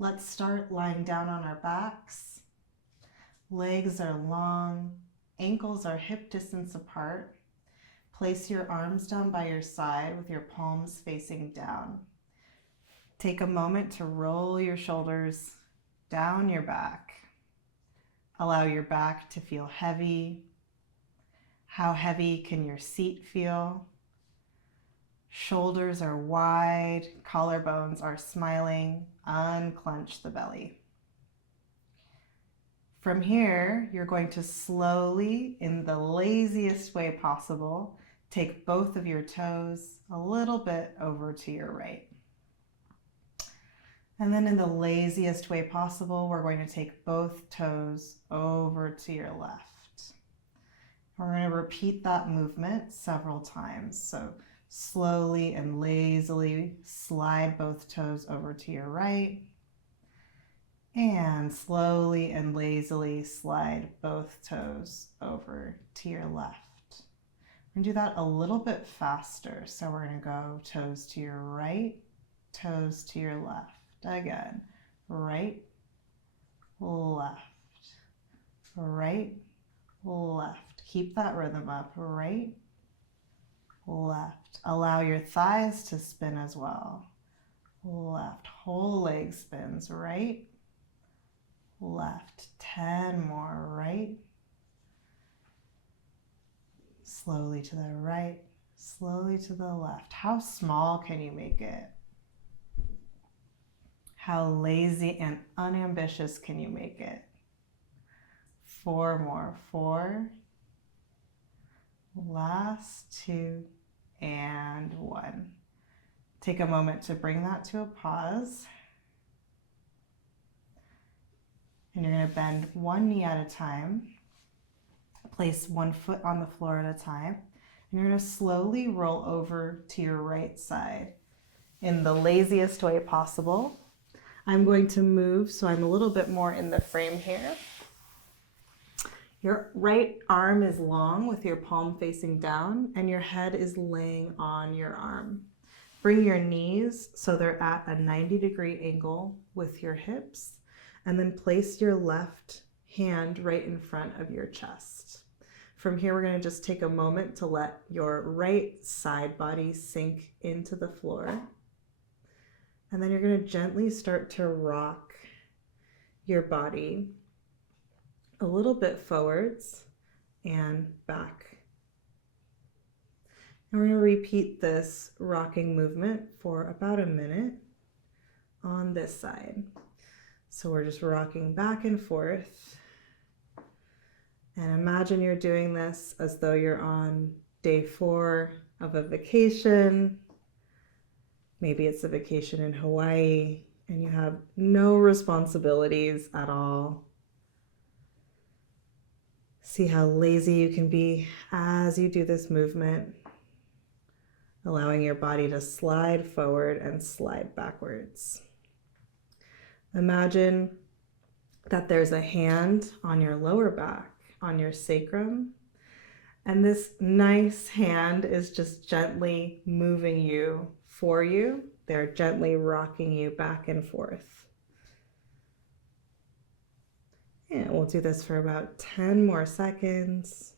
Let's start lying down on our backs. Legs are long, ankles are hip distance apart. Place your arms down by your side with your palms facing down. Take a moment to roll your shoulders down your back. Allow your back to feel heavy. How heavy can your seat feel? Shoulders are wide, collarbones are smiling. Unclench the belly. From here, you're going to slowly, in the laziest way possible, take both of your toes a little bit over to your right. And then in the laziest way possible, we're going to take both toes over to your left. We're going to repeat that movement several times. So slowly and lazily slide both toes over to your right. And slowly and lazily slide both toes over to your left. We're going to do that a little bit faster. So we're going to go toes to your right, toes to your left. Again, right, left, right, left. Keep that rhythm up. Right, left. Allow your thighs to spin as well. Left, whole leg spins. Right, left. 10 more. Right, slowly to the right, slowly to the left. How small can you make it? How lazy and unambitious can you make it? 4 more. 4. Last 2 and 1. Take a moment to bring that to a pause. And you're going to bend one knee at a time. Place one foot on the floor at a time. And you're going to slowly roll over to your right side in the laziest way possible. I'm going to move so I'm a little bit more in the frame here. Your right arm is long with your palm facing down and your head is laying on your arm. Bring your knees so they're at a 90-degree angle with your hips, and then place your left hand right in front of your chest. From here, we're going to just take a moment to let your right side body sink into the floor. And then you're going to gently start to rock your body a little bit forwards and back. And we're going to repeat this rocking movement for about a minute on this side. So we're just rocking back and forth. And imagine you're doing this as though you're on day 4 of a vacation. Maybe it's a vacation in Hawaii and you have no responsibilities at all. See how lazy you can be as you do this movement, allowing your body to slide forward and slide backwards. Imagine that there's a hand on your lower back, on your sacrum, and this nice hand is just gently moving you for you. They're gently rocking you back and forth. And we'll do this for about 10 more seconds,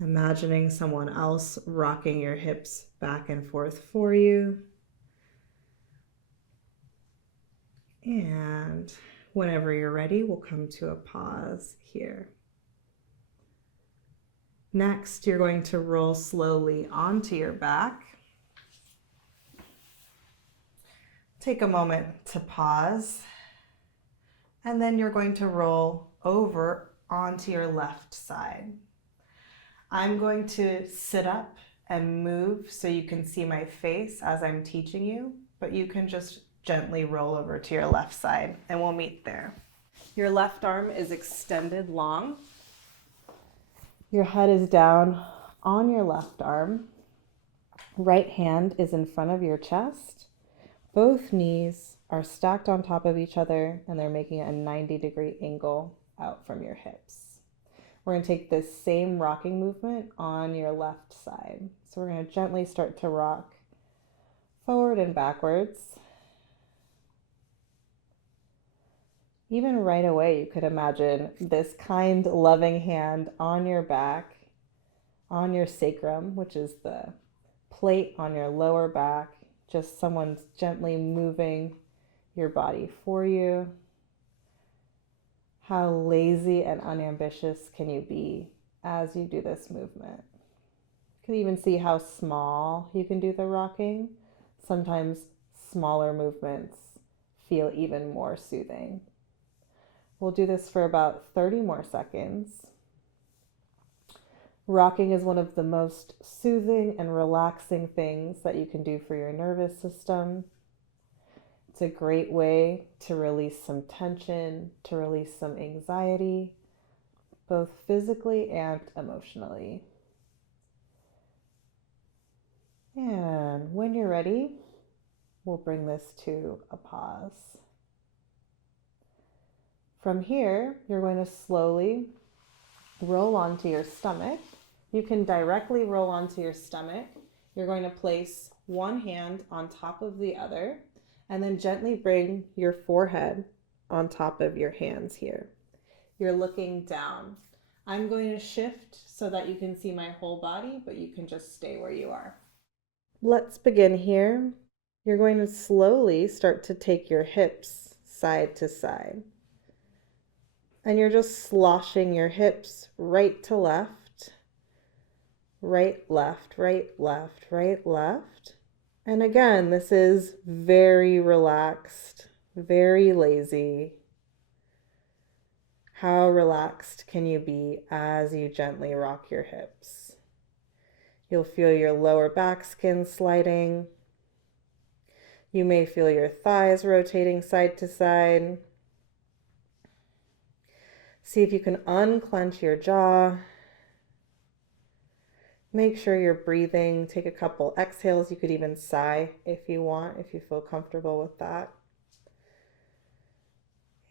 imagining someone else rocking your hips back and forth for you. And whenever you're ready, we'll come to a pause here. Next, you're going to roll slowly onto your back. Take a moment to pause, and then you're going to roll over onto your left side. I'm going to sit up and move so you can see my face as I'm teaching you, but you can just gently roll over to your left side and we'll meet there. Your left arm is extended long. Your head is down on your left arm. Right hand is in front of your chest. Both knees are stacked on top of each other and they're making a 90-degree angle out from your hips. We're going to take this same rocking movement on your left side. So we're going to gently start to rock forward and backwards. Even right away, you could imagine this kind, loving hand on your back, on your sacrum, which is the plate on your lower back. Just someone's gently moving your body for you. How lazy and unambitious can you be as you do this movement? You can even see how small you can do the rocking. Sometimes smaller movements feel even more soothing. We'll do this for about 30 more seconds. Rocking is one of the most soothing and relaxing things that you can do for your nervous system. It's a great way to release some tension, to release some anxiety, both physically and emotionally. And when you're ready, we'll bring this to a pause. From here, you're going to slowly roll onto your stomach. You can directly roll onto your stomach. You're going to place one hand on top of the other and then gently bring your forehead on top of your hands here. You're looking down. I'm going to shift so that you can see my whole body, but you can just stay where you are. Let's begin here. You're going to slowly start to take your hips side to side. And you're just sloshing your hips right to left, right, left, right, left, right, left. And again, this is very relaxed, very lazy. How relaxed can you be as you gently rock your hips? You'll feel your lower back skin sliding. You may feel your thighs rotating side to side. See if you can unclench your jaw. Make sure you're breathing. Take a couple exhales. You could even sigh if you want, if you feel comfortable with that.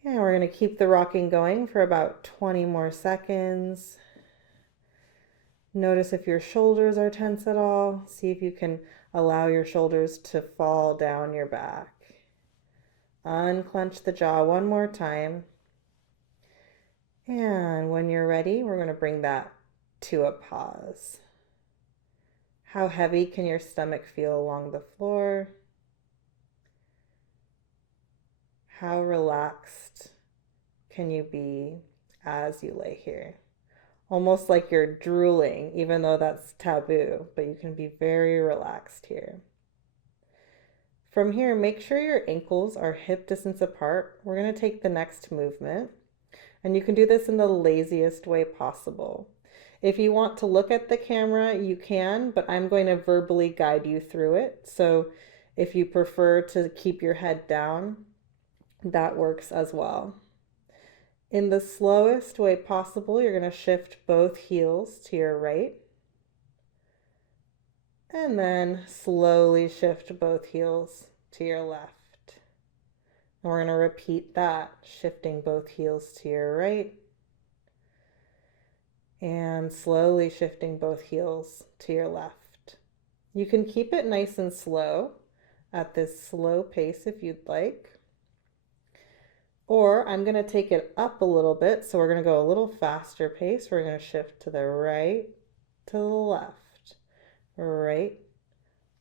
And we're going to keep the rocking going for about 20 more seconds. Notice if your shoulders are tense at all. See if you can allow your shoulders to fall down your back. Unclench the jaw one more time. And when you're ready, we're going to bring that to a pause. How heavy can your stomach feel along the floor? How relaxed can you be as you lay here? Almost like you're drooling, even though that's taboo, but you can be very relaxed here. From here, make sure your ankles are hip distance apart. We're going to take the next movement, and you can do this in the laziest way possible. If you want to look at the camera, you can, but I'm going to verbally guide you through it. So if you prefer to keep your head down, that works as well. In the slowest way possible, you're going to shift both heels to your right. And then slowly shift both heels to your left. And we're going to repeat that, shifting both heels to your right. And slowly shifting both heels to your left. You can keep it nice and slow at this slow pace if you'd like. Or I'm going to take it up a little bit, so we're going to go a little faster pace. We're going to shift to the right, to the left, right,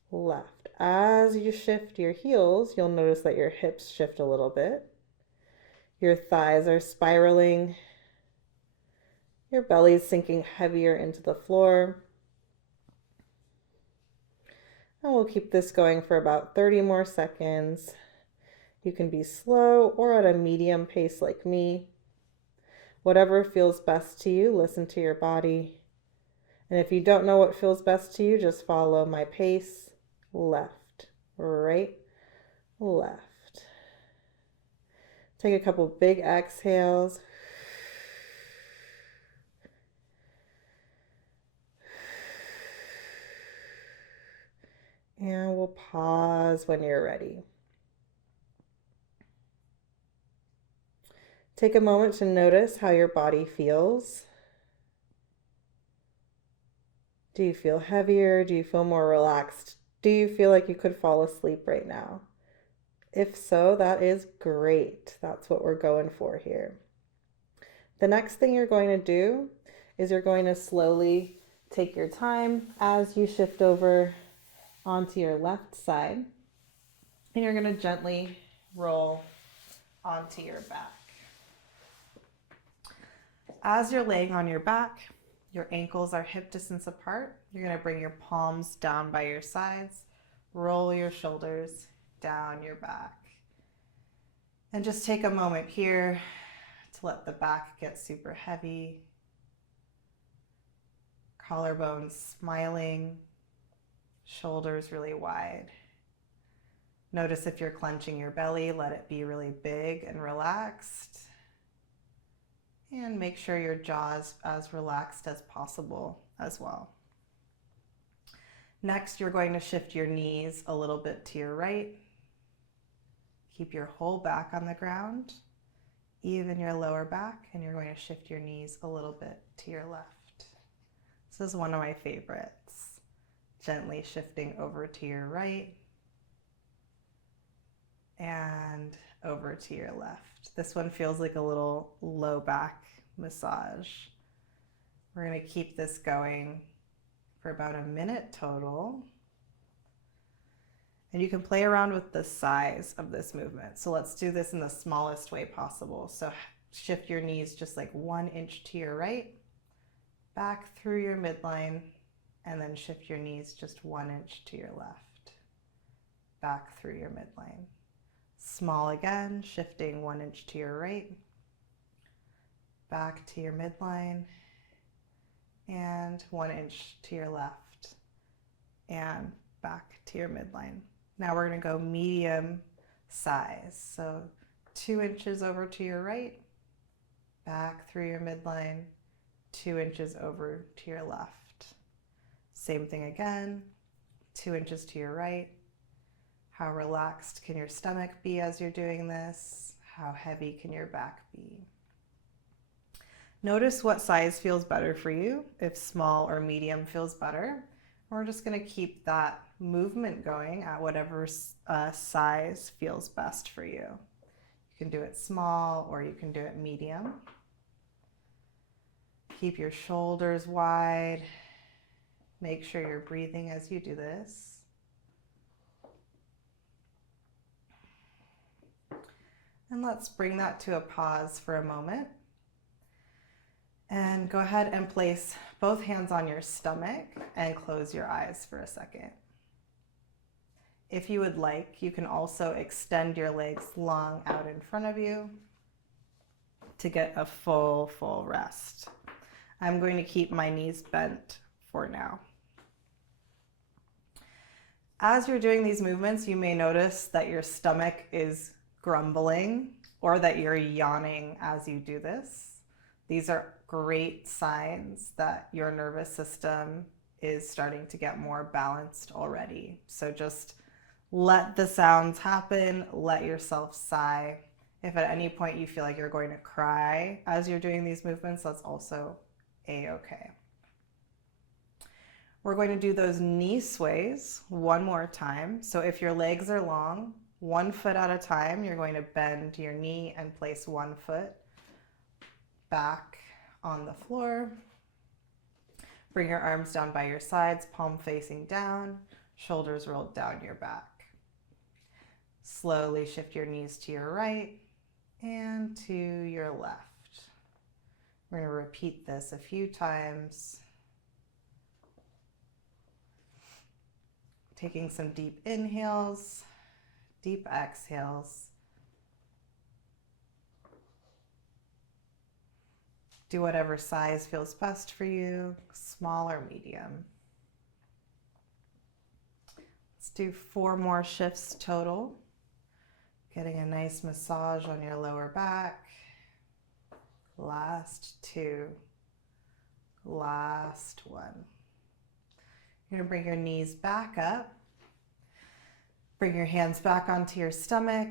left. As you shift your heels, you'll notice that your hips shift a little bit. Your thighs are spiraling. Your belly's sinking heavier into the floor. And we'll keep this going for about 30 more seconds. You can be slow or at a medium pace like me. Whatever feels best to you, listen to your body. And if you don't know what feels best to you, just follow my pace. Left, right, left. Take a couple big exhales. And we'll pause when you're ready. Take a moment to notice how your body feels. Do you feel heavier? Do you feel more relaxed? Do you feel like you could fall asleep right now? If so, that is great. That's what we're going for here. The next thing you're going to do is you're going to slowly take your time as you shift over onto your left side, and you're going to gently roll onto your back. As you're laying on your back, your ankles are hip distance apart. You're going to bring your palms down by your sides, roll your shoulders down your back. And just take a moment here to let the back get super heavy. Collarbones smiling, shoulders really wide. Notice if you're clenching your belly, let it be really big and relaxed. And make sure your jaw is as relaxed as possible as well. Next, you're going to shift your knees a little bit to your right. Keep your whole back on the ground, even your lower back, and you're going to shift your knees a little bit to your left. This is one of my favorites. Gently shifting over to your right and over to your left. This one feels like a little low back massage. We're going to keep this going for about a minute total. And you can play around with the size of this movement. So let's do this in the smallest way possible. So shift your knees just like 1 inch to your right, back through your midline, and then shift your knees just 1 inch to your left, back through your midline. Small again, shifting 1 inch to your right, back to your midline, and 1 inch to your left, and back to your midline. Now we're going to go medium size. So 2 inches over to your right, back through your midline, 2 inches over to your left. Same thing again, 2 inches to your right. How relaxed can your stomach be as you're doing this? How heavy can your back be? Notice what size feels better for you, if small or medium feels better. We're just going to keep that movement going at whatever size feels best for you. You can do it small or you can do it medium. Keep your shoulders wide. Make sure you're breathing as you do this. And let's bring that to a pause for a moment. And go ahead and place both hands on your stomach and close your eyes for a second. If you would like, you can also extend your legs long out in front of you to get a full rest. I'm going to keep my knees bent for now. As you're doing these movements, you may notice that your stomach is grumbling or that you're yawning as you do this. These are great signs that your nervous system is starting to get more balanced already. So just let the sounds happen, let yourself sigh. If at any point you feel like you're going to cry as you're doing these movements, that's also a-okay. We're going to do those knee sways one more time. So if your legs are long, 1 foot at a time, you're going to bend your knee and place 1 foot back on the floor. Bring your arms down by your sides, palm facing down, shoulders rolled down your back. Slowly shift your knees to your right and to your left. We're going to repeat this a few times. Taking some deep inhales, deep exhales. Do whatever size feels best for you, small or medium. Let's do 4 more shifts total. Getting a nice massage on your lower back. Last 2. Last 1. You're going to bring your knees back up. Bring your hands back onto your stomach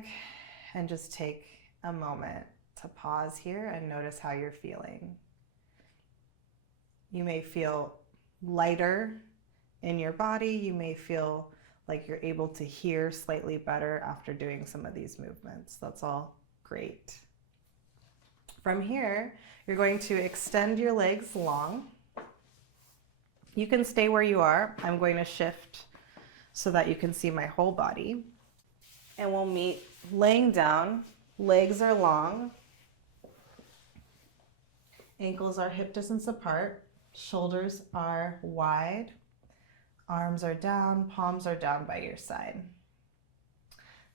and just take a moment to pause here and notice how you're feeling. You may feel lighter in your body. You may feel like you're able to hear slightly better after doing some of these movements. That's all great. From here, you're going to extend your legs long. You can stay where you are. I'm going to shift so that you can see my whole body. And we'll meet laying down. Legs are long. Ankles are hip distance apart. Shoulders are wide. Arms are down. Palms are down by your side.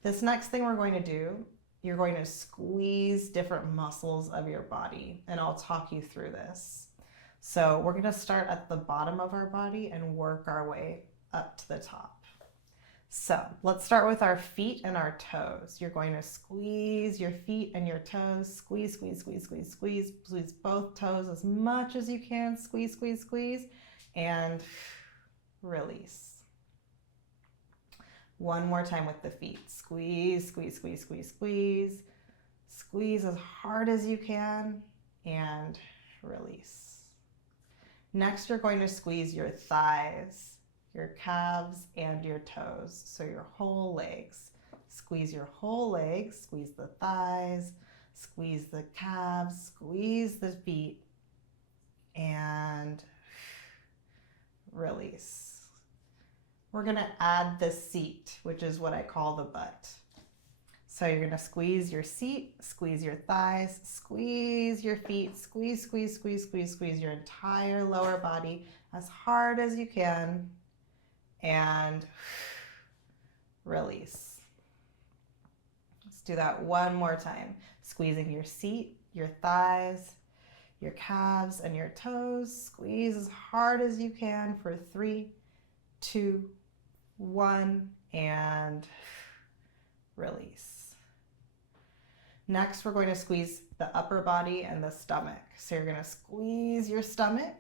This next thing we're going to do, you're going to squeeze different muscles of your body, and I'll talk you through this. So we're going to start at the bottom of our body and work our way up to the top. So let's start with our feet and our toes. You're going to squeeze your feet and your toes. Squeeze, squeeze, squeeze, squeeze, squeeze. Squeeze both toes as much as you can. Squeeze, squeeze, squeeze, and release. One more time with the feet. Squeeze, squeeze, squeeze, squeeze, squeeze. Squeeze as hard as you can, and release. Next, you're going to squeeze your thighs, your calves, and your toes, so your whole legs. Squeeze your whole legs, squeeze the thighs, squeeze the calves, squeeze the feet, and release. We're going to add the seat, which is what I call the butt. So you're going to squeeze your seat, squeeze your thighs, squeeze your feet, squeeze, squeeze, squeeze, squeeze, squeeze your entire lower body as hard as you can, and release. Let's do that one more time. Squeezing your seat, your thighs, your calves, and your toes. Squeeze as hard as you can for 3, 2, 1, and release. Next, we're going to squeeze the upper body and the stomach. So you're going to squeeze your stomach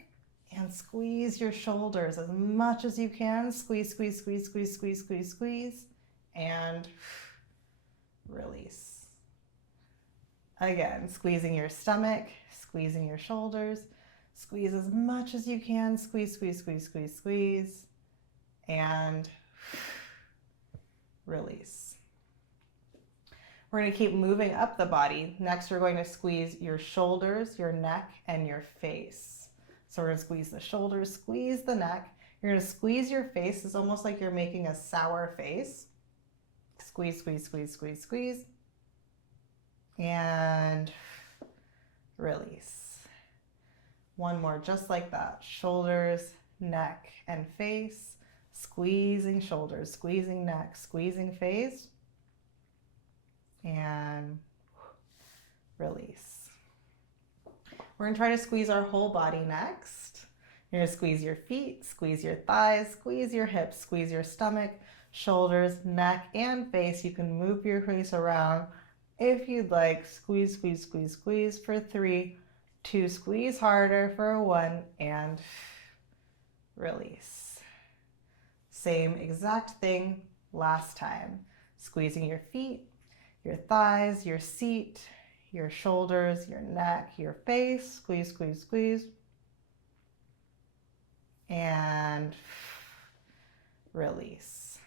and squeeze your shoulders as much as you can. Squeeze, squeeze, squeeze, squeeze, squeeze, squeeze, squeeze, and release. Again, squeezing your stomach, squeezing your shoulders. Squeeze as much as you can. Squeeze, squeeze, squeeze, squeeze, squeeze, and release. We're going to keep moving up the body. Next, we're going to squeeze your shoulders, your neck, and your face. So we're going to squeeze the shoulders, squeeze the neck. You're going to squeeze your face. It's almost like you're making a sour face. Squeeze, squeeze, squeeze, squeeze, squeeze. And release. One more, just like that. Shoulders, neck, and face. Squeezing shoulders, squeezing neck, squeezing face. And release. We're going to try to squeeze our whole body next. You're going to squeeze your feet, squeeze your thighs, squeeze your hips, squeeze your stomach, shoulders, neck, and face. You can move your face around if you'd like. Squeeze, squeeze, squeeze, squeeze for 3, 2, squeeze harder for 1, and release. Same exact thing last time. Squeezing your feet, your thighs, your seat, your shoulders, your neck, your face. Squeeze, squeeze, squeeze. And release.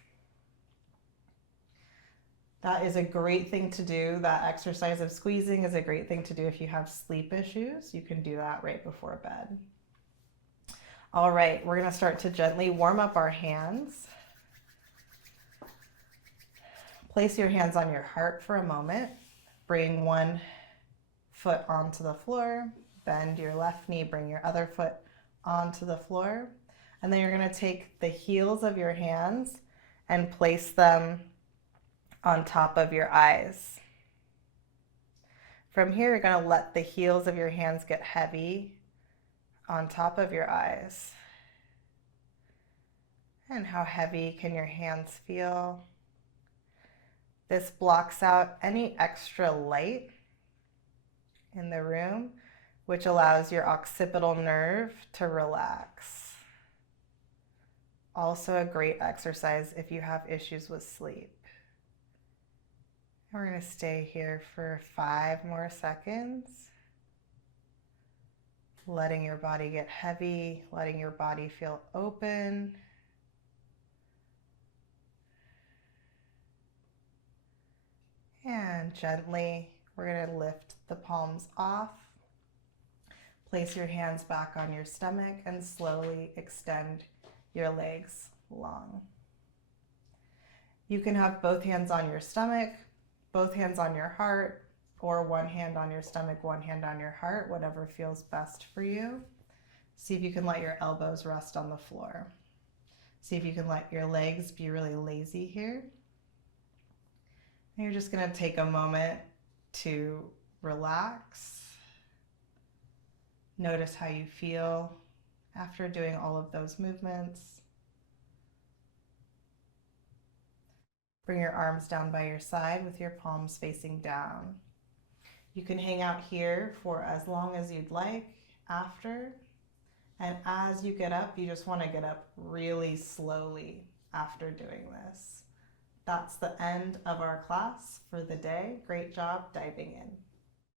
That is a great thing to do. That exercise of squeezing is a great thing to do if you have sleep issues. You can do that right before bed. All right, we're going to start to gently warm up our hands. Place your hands on your heart for a moment. Bring one foot onto the floor. Bend your left knee. Bring your other foot onto the floor. And then you're going to take the heels of your hands and place them on top of your eyes. From here, you're going to let the heels of your hands get heavy on top of your eyes. And how heavy can your hands feel? This blocks out any extra light in the room, which allows your occipital nerve to relax. Also a great exercise if you have issues with sleep. We're going to stay here for 5 more seconds. Letting your body get heavy, letting your body feel open. And gently, we're going to lift the palms off. Place your hands back on your stomach and slowly extend your legs long. You can have both hands on your stomach, both hands on your heart, or one hand on your stomach, one hand on your heart, whatever feels best for you. See if you can let your elbows rest on the floor. See if you can let your legs be really lazy here. And you're just going to take a moment to relax. Notice how you feel after doing all of those movements. Bring your arms down by your side with your palms facing down. You can hang out here for as long as you'd like after. And as you get up, you just want to get up really slowly after doing this. That's the end of our class for the day. Great job diving in.